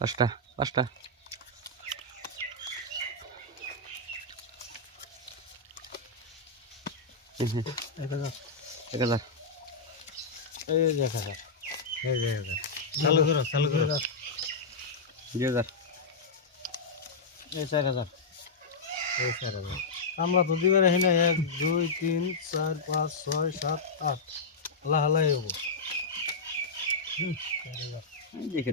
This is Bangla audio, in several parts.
পাঁচটা পাঁচটা। এক হাজার। এক হাজার। এই যে এক হাজার। এই যে এক হাজার। চালু করো চালু করো। দুই হাজার। এই চার হাজার। এই চার হাজার। আমরা তো দিবে রাখি না এক দুই তিন চার পাঁচ ছয় সাত আট। হালা হালাই হব। হুম এই দেখে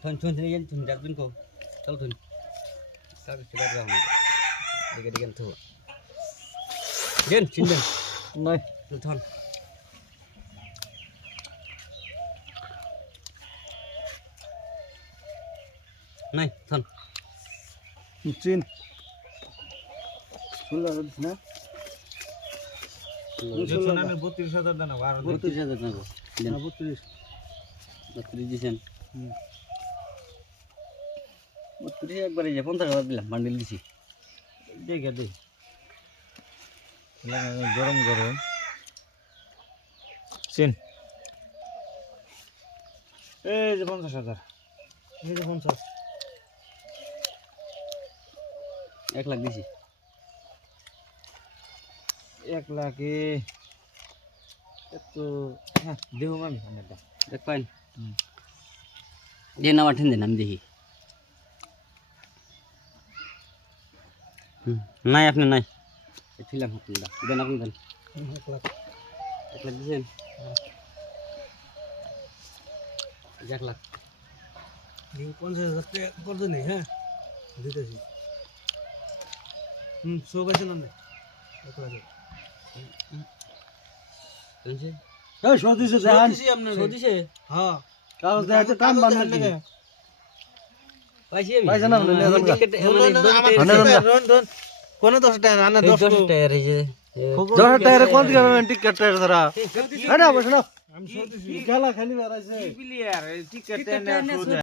থন থন থন ইয়ান থন ডাকবিন কো। চল থন টিকা দাও না। দেখে দেখে থো দেন চিন দেন। নাই। থন নাই থন চিন। দিস না? বত্রিশ হাজার দেন বত্রিশ হাজার দেন। বত্রিশ। বত্রিশ দিয়েছেন বত্রিশ একবারে যে পঞ্চাশ হাজার দিলাম বান্ডিল দিছি দেখে দে গরম গরম চিন এই যে পঞ্চাশ হাজার এই যে পঞ্চাশ এক লাখ দিছি এক লাখে এত হ্যাঁ দেবো আমি অনেকটা দেখ পাইন দিয়ে নামা ঠেন দেন আমি দেখি নাই আপনি নাই। ছিলাম আপনি দেন আপনি দেন। এক লাখ এক লাখ দিয়েছেন এক লাখ। পঞ্চাশ হাজার টাকা করতে নেই হ্যাঁ? দিতেছি। হুম শো পাইছে না? এক লাখে হ্যাঁ। কাগজ টান কোন দশ টাকা না এই দশ টাকার এই দশ টাকা কোন দিকে টাকা ধরা? না বসে না খেলা খেলি বেড়াইছে। টিকেট